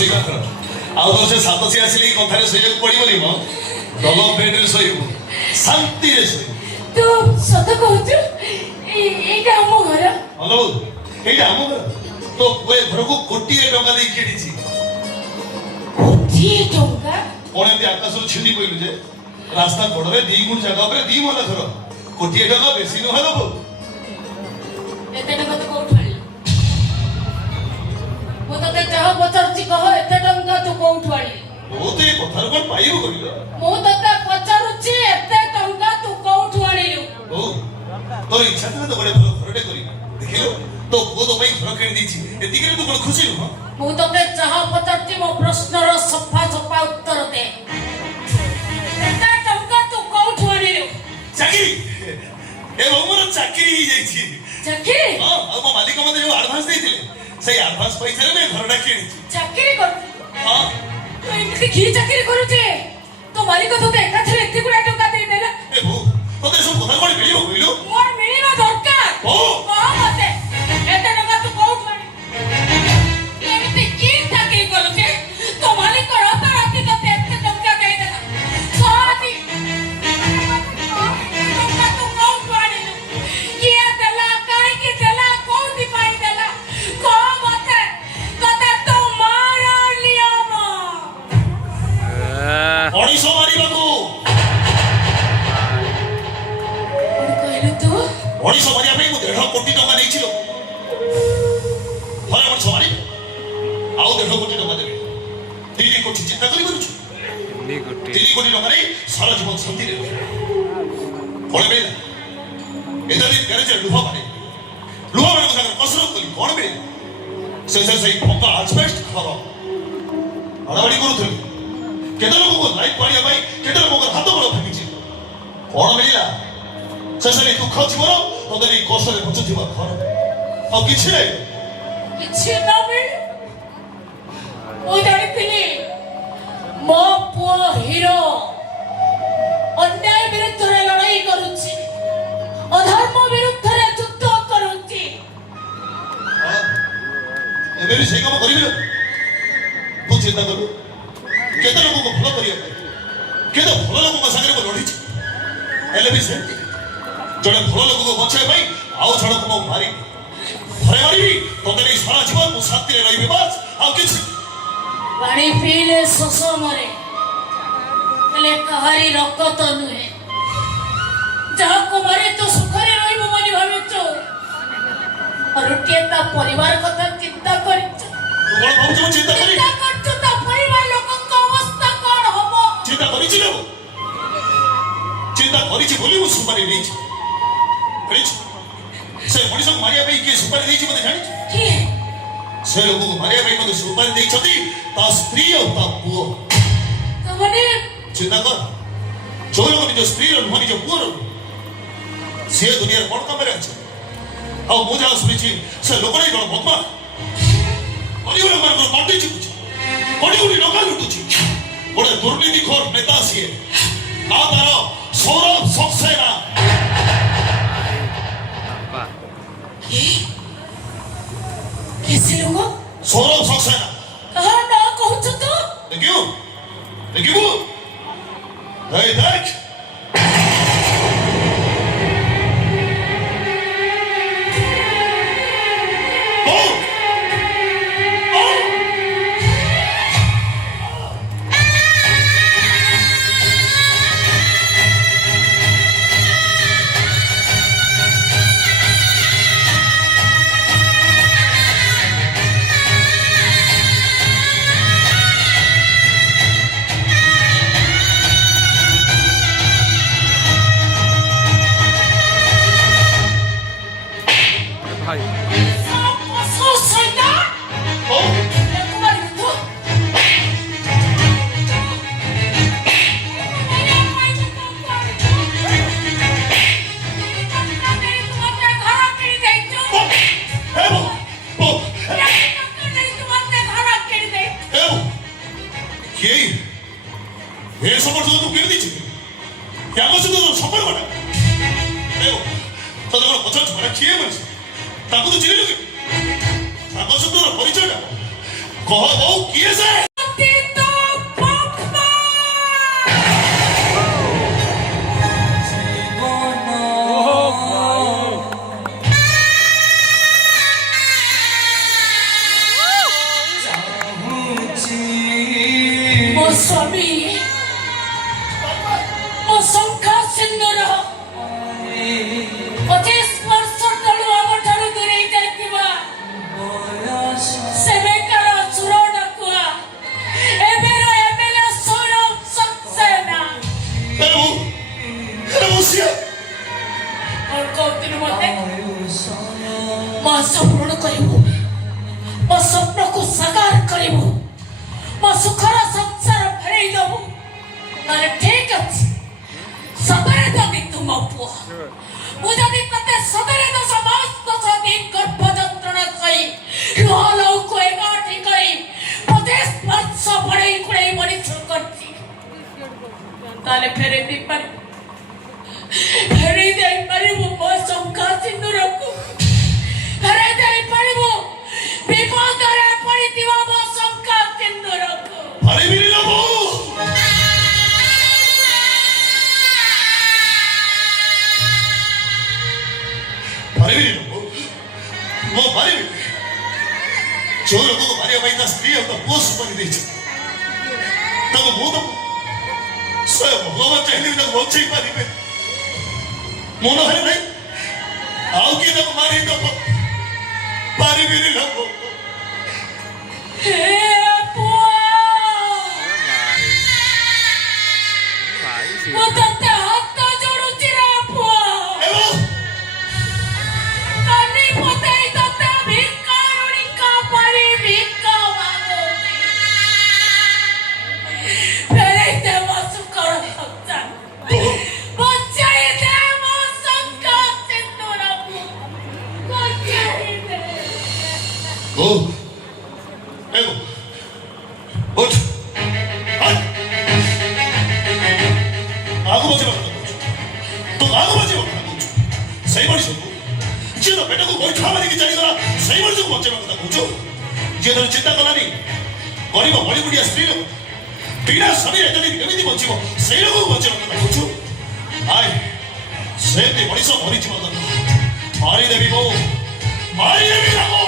ଶୋଇବା ଘର ଆଉ ତ ସେ ସାତଶୀ ଆସିଲେ ଏଇ କଥାରେ ଶୋଇବାକୁ ପଡ଼ିବନି ମ ଡବଲ ବେଡରେ ଶୋଇବୁ ଶାନ୍ତିରେ ଶୋଇବୁ। ତୁ ସତ କହୁଛୁ? ଏଇଟା ଆମ ଘର? ହଲୋ ଏଇଟା ଆମ ଘର। ତୋ ପୁଅ ଏ ଘରକୁ କୋଟିଏ ଟଙ୍କା ଦେଇ କିଣିଛି। କୋଟିଏ ଟଙ୍କା? କଣ ଏମିତି ଆକାଶରୁ ଛିଣ୍ଡି ପଇଲୁ ଯେ ରାସ୍ତା କଡ଼ରେ 2 ଗୁଣ୍ଠ ଜାଗା ଉପରେ 2 ମହଲା ଘର କୋଟିଏ ଟଙ୍କା ବେଶୀ ନୁହେଁ ଲୋ। ଏତେ ଟଙ୍କା ତୁ କୋଉଠୁ ଆଣିଲୁ? ମୁଁ ତତେ ଯାହା ପଚାରୁଛି କହ, ଏତେ ଟଙ୍କା ତୁ କୋଉଠୁ ଆଣିଲୁ? ତୁ ତ ଏ କଥାରୁ କଣ ପାଇବୁ କହିଲ? ମୁଁ ତତେ ପଚାରୁଛି ଏତେ ଟଙ୍କା ତୁ କୋଉଠୁ ଆଣିଲୁ? ତୋର ଇଚ୍ଛା ଥିଲା ତ ଗୋଟେ ଭଲ ଘରଟେ କରିବୁ ଦେଖିଲୁ ତୋ ପୁଅ ତୋ ପାଇଁ ଘର କିଣି ଦେଇଛି ଏତିକିରେ ତୁ କଣ ଖୁସି ନୁହଁ? ମୁଁ ତତେ ଯାହା ପଚାରୁଛି ମୋ ପ୍ରଶ୍ନର ସଫା ସଫା ଉତ୍ତର ଦେ। ଏତେ ଟଙ୍କା ତୁ କୋଉଠୁ ଆଣିଲୁ? ଚାକିରି ଏ ମୋର ଚାକିରି ହେଇଯାଇଛି। ଚାକିରି? ହଁ ଆଉ ମୋ ମାଲିକ ମତେ ଯୋଉ ଆଡଭାନ୍ସ ଦେଇଥିଲେ ସେଇ ଆଡଭାନ୍ସ ପଇସାରେ ମୁଁ ଘରଟା କିଣିଛି। ଚାକିରି କରୁଛୁ? ହଁ। ତୁ ଏମିତି କି ଚାକିରି କରୁଛେ? ତୋ ମାଲିକ ତତେ ଏକାଥରେ ଏତେ ଗୁଡା ଟଙ୍କା ଦେଇଦେଲା? ଏ ବୋଉ ତତେ ସବୁ କଥା କଣ ମିଳିବ କହିଲୁ? ମୋର ମିଳିବା ଦରକାର। କହ ମତେ ଏତେ ଟଙ୍କା ତୁ କୋଉଠୁ ଆଣିଲୁ? ଏମିତି କି ଚାକିରି କରୁଛେ ତୋ ମାଲିକ ରାତାରାତି ତତେ ଏତେ ଟଙ୍କା ଦେଇଦେଲା? କହନି ଟଙ୍କା ତୁ କୋଉଠୁ ଆଣିଲୁ? କିଏ ଦେଲା? କାହିଁକି ଦେଲା? କୋଉଥିପାଇଁ ଦେଲା? କହ ମତେ। ତତେ ତୋ ମାର ନିୟମ ଅଣିଷ ମାରିବାକୁ କହିଲୁ ତୁ? ଅଣିଷ ମାରିବା ପାଇଁ ମୁଁ 1.5 କୋଟି ଟଙ୍କା ନେଇছিল। ଥରେ ଅଣିଷ ମାରି ଆଉ 1.5 କୋଟି ଟଙ୍କା ଦେବି। 3 କୋଟି ଚିନ୍ତା କରି କରୁଛୁ। 3 କୋଟି ଟଙ୍କା ନେଇ ସାରା ଜୀବନ ଶାନ୍ତିରେ ରହିବ। କଣ ମିଳିଲା? ଏତେ ଦିନ ଗ୍ୟାରେଜରେ ଲୁହା ମାନଙ୍କ ସାଙ୍ଗରେ କସରତ କଲି କଣ ମିଳିଲା? ସେଇ ପକ୍କା ଆଜବେଷ୍ଟ ଘର ଆଡ଼ାବାଡ଼ି କରୁଥିଲି। କେତେ ଲୋକଙ୍କୁ ଲାଇଫ୍ ପାଇବା ପାଇଁ କେତେ ଲୋକଙ୍କର ହାତ ଗୋଡ଼ ଭାଙ୍ଗିଛି। କଣ ମିଳିଲା? ଶେଷରେ ଦୁଃଖ ଜୀବନ ତତେ ନେଇ କଷ୍ଟରେ ବଞ୍ଚୁଥିବା ଘର ଆଉ କିଛି ନାହିଁ। କିଛି ନ ମିଳୁ ମୁଁ ଜାଣିଥିଲି ମୋ ପୁଅ ହିରୋ ଅନ୍ୟାୟ ବିରୁଦ୍ଧରେ ଲଢ଼ାଇ କରୁଛି, ଅଧର୍ମ ବିରୁଦ୍ଧରେ ଯୁଦ୍ଧ କରୁଛି। ଏବେ ବି ସେଇ କାମ କରିବି ନା? ତୁ ଚିନ୍ତା କରୁ କେତେ ଲୋକଙ୍କୁ ଭଲ କରିବା ପାଇଁ କେତେ ଭଲ ଲୋକଙ୍କ ସାଙ୍ଗରେ ମୁଁ ଲଢ଼ିଛି। ହେଲେ ବି ସେମିତି ଜଣେ ଭଲ ଲୋକକୁ ବଞ୍ଚାଇବା ପାଇଁ ଆଉ ଜଣକୁ ମୁଁ ମାରିବି ମାରିବି ତତେ ନେଇ ସାରା ଜୀବନ ମୁଁ ଶାନ୍ତିରେ ରହିବି ବାସ୍ ଆଉ କିଛି। ପାଣି ପିଇଲେ ଶୋଷ ମରେ, ହେଲେ କାହାରି ରକ୍ତ ନୁହେଁ। ଯାହାକୁ ମାରି ତୁ ସୁଖରେ ରହିବୁ ବୋଲି ଭାବୁଛୁ, ଗୋଟିଏ ତା ପରିବାର କଥା ଚିନ୍ତା କରିଛୁ? ତୁ କଣ ଭାବୁଛୁ ମୁଁ ଚିନ୍ତା କରିବି? ଚିନ୍ତା କରୁଛୁ ତା ପରିବାର ଲୋକଙ୍କ ଅବସ୍ଥା କଣ ହବ? ଚିନ୍ତା କରିଛି ନା ମୁଁ ଚିନ୍ତା କରିଛି ବୋଲି ମୁଁ ସୁପାରି ନେଇଛି। ସେ ମଣିଷକୁ ମାରିବା ପାଇଁ କିଏ ସୁପାରି ଦେଇଛି ମତେ ଜାଣିଛୁ? କିଏ? ସେ ଲୋକକୁ ମାରିବା ପାଇଁ ମତେ ସୁପାରି ଦେଇଛନ୍ତି ତା ସ୍ତ୍ରୀ ଆଉ ତା ପୁଅ। ଚିନ୍ତା କର ଯୋଉ ଲୋକ ନିଜ ସ୍ତ୍ରୀର ନୁହଁ ନିଜ ପୁଅର ସେ ଦୁନିଆରେ କଣ କାମରେ ଅଛି? ଆଉ ମୁଁ ଯାହା ଶୁଣିଛି ସେ ଲୋକଟା ଜଣେ ବଦମାସ ପରିବାର ମାନଙ୍କର ତଣ୍ଟି ଚିପୁଛି କୋଟି କୋଟି ଟଙ୍କା ଲୁଟୁଛି। ଗୋଟେ ଦୁର୍ନୀତିଖୋର ନେତା ସିଏ ନା ତାର ସୌରଭ ସକ୍ସେନା। कैसे लोग? सौरभ सक्सेना। कहाँ ना कहूँ तो? देखियो देख कह बहु किए से तीतो बापा ମୋ ସ୍ୱାମୀ ମୋ ଶଙ୍ଖା ସିନ୍ଦୁର 25 ବର୍ଷ ତଳୁ ଆମଠାରୁ ଦୂରେଇ ଯାଇଥିବା ସେବେକାର ସୁର ଡାକୁଆ ଏବେର ଏମେଲେ ସୌରଭ ସକ୍ସେନା मुसिया और କହୁଥିଲି ମତେ ମୋ ଆଶା ପୂରଣ କରିବୁ ମୋ ସ୍ୱପ୍ନକୁ ସାକାର କରିବୁ ମୋ ସୁଖର ସଂସାର ଫେରେଇ ଦେବୁ ତାହେଲେ ଠିକ ଅଛି ସତରେ ଯଦି ତୁ ମୋ ପୁଅ ମୁଁ ଯଦି ତତେ ସତରେ 10 ମାସ 10 ଦିନ ଗର୍ଭ ଯନ୍ତ୍ରଣା ସହି ଲୁହ ଲହୁକୁ ଏକାଠି କରି 25 ବର୍ଷ ବଢ଼େଇ କୁଢ଼େଇ ମଣିଷ କରିଛି ତାହେଲେ ଫେରେଇ ଦେଇପାରିବୁ ମୋ ଶଙ୍ଖା ସିନ୍ଦୁରକୁ ଫେରେଇ ଦେଇପାରିବୁ ବିପଦରେ ପଡ଼ିଥିବା ମୋ ଶଙ୍ଖା ସିନ୍ଦୁରକୁ हरिबिरी ना बहु हरिबिरी ना बहु वो हरिबिरी जो लोगों को मारिया भाई ना स्त्री अपना पुरुष बनी दी थी तब वो तो स्वयं भगवान चाहिए ना वो चाहिए पानी पे मोनो है नहीं आओ कि ना मारी तो हरिबिरी ना बहु हे पुआ ମୁଁ ତତେ ହାତ ଯୋଡୁଛି ରେ ପୁଅ କାନି ପତେଇ ତତେ ଭିକାରୁଣିଙ୍କ ପରି ଭିକ ମାଗୁଛି ଫେରେଇ ଦେ ମୋ ସୁଖର ସଂସାର ବଞ୍ଚାଇ ଦେ ମୋ ଶଙ୍ଖା ସିନ୍ଦୁରକୁ ବଞ୍ଚାଇ ଦେ ओ एगो उठ हट आगु बजे बता तू आगु बजे बता सही बड़ी सुन जे तो बेटा को कोई ठा मारी के चली गला सही बड़ी को बचे बता पूछो जे तो चिंता कलानी गरीब बड़ी बुढ़िया स्त्री लोग बिना सभी रहते केमिति बचिबो सही लोग को बचे बता पूछो आय से ते बड़ी सो भरी जीवन मारी देवी को मारी देवी ना को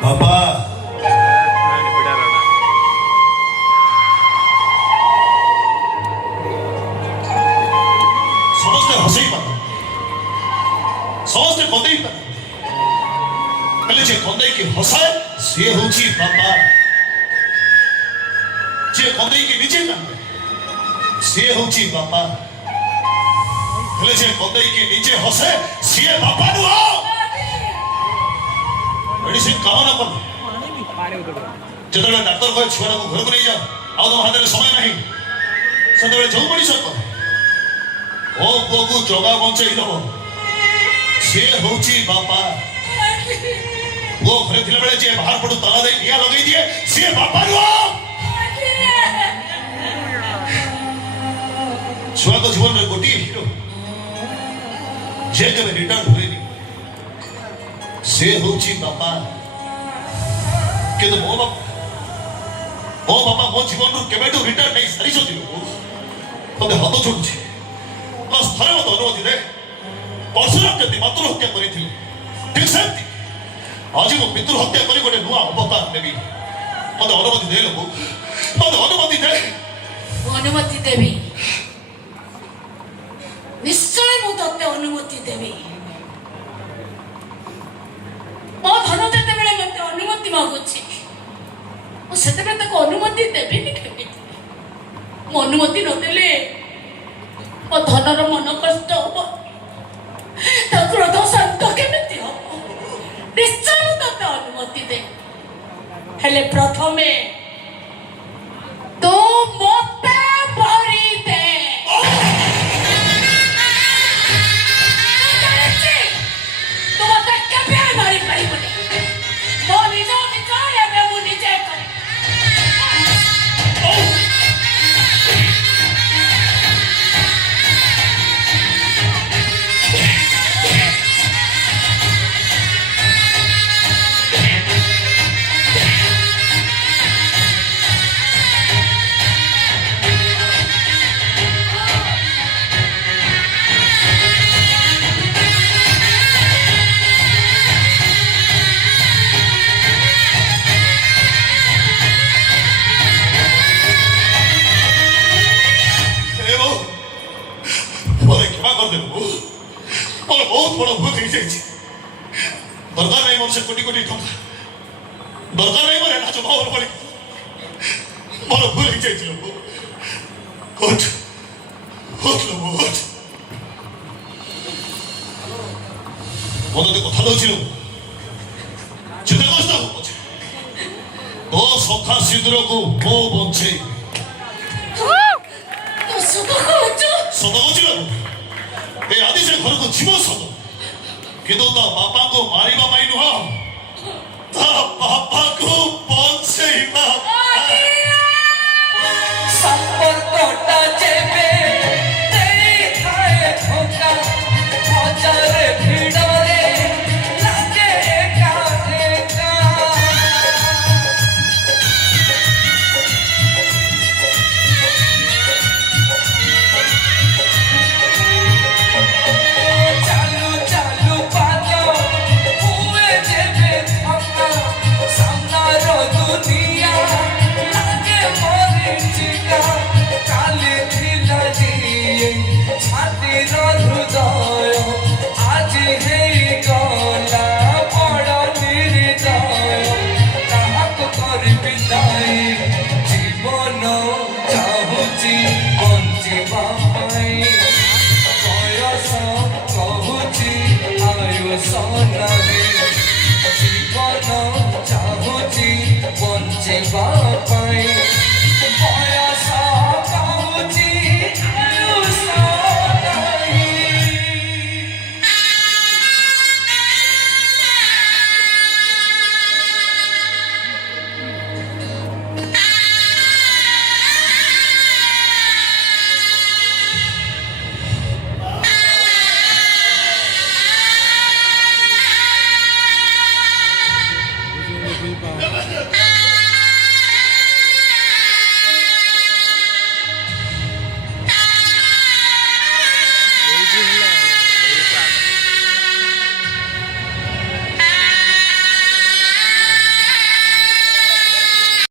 पापा समझते हंसे ही पाता समझते कंदे ही पाता पहले जे कंदे की हंसाए से होची बापा जे कंदे की नीचे कांदे से होची बापा पहले जे कंदे की नीचे हंसे से बापा नु आओ मेडिसिन कामना कर जेतबे डॉक्टर कहे छुआ को घर को नहीं जा आ तुम हाथ में समय नहीं सेतबे जो मनीष कर ओ बगु जगा बंचई दबो से होची बापा वो घरे थिला बेले जे बाहर पड़ू ताला दे निया लगई दिए से बापा रो छुआ को जीवन में गोटी हीरो जे केबे रिटर्न होएनी से होची बापा के तो मो बापा मो जीवन रू केबे तो रिटर्न नहीं सरी सो दियो तते हाथ छोड़ुची बस थरे मत अनुमति दे परशुराम के मातृ हत्या करी थी ठीक सेमती आज मो पितृ हत्या करी गोटे नुआ अवतार देवी मते अनुमति दे लोक मते अनुमति देवी निश्चय मु तते अनुमति देवी ମୋ ଧନ ଯେତେବେଳେ ମୋତେ ଅନୁମତି ମାଗୁଛି ମୁଁ ସେତେବେଳେ ତାକୁ ଅନୁମତି ଦେବିନି କେମିତି ମୁଁ ଅନୁମତି ନଦେଲେ ମୋ ଧନର ମନ କଷ୍ଟ ହବ ତା କ୍ରୋଧ ଶାନ୍ତ କେମିତି ହବ ନିଶ୍ଚୟ ମୁଁ ତତେ ଅନୁମତି ଦେ ହେଲେ ପ୍ରଥମେ ତୁ ମୋତେ ଭରି ଦେ ତୁ ମୋତେ କେବେ ମାରି ପାରିବୁନି ମୋ ନିଜ ନିଜ 너가 말에 나좀 마을버리 뭐라 불행자이지로 어쩌 어느 데고 달라지는 제대로 하시다고 거지 너 석하시더라고 뭐 번째 너 수다가 어쩌? 서다거지라고 내 아디세 거는 거 집어서도 기도다 마빵고 마리바 마이누하 다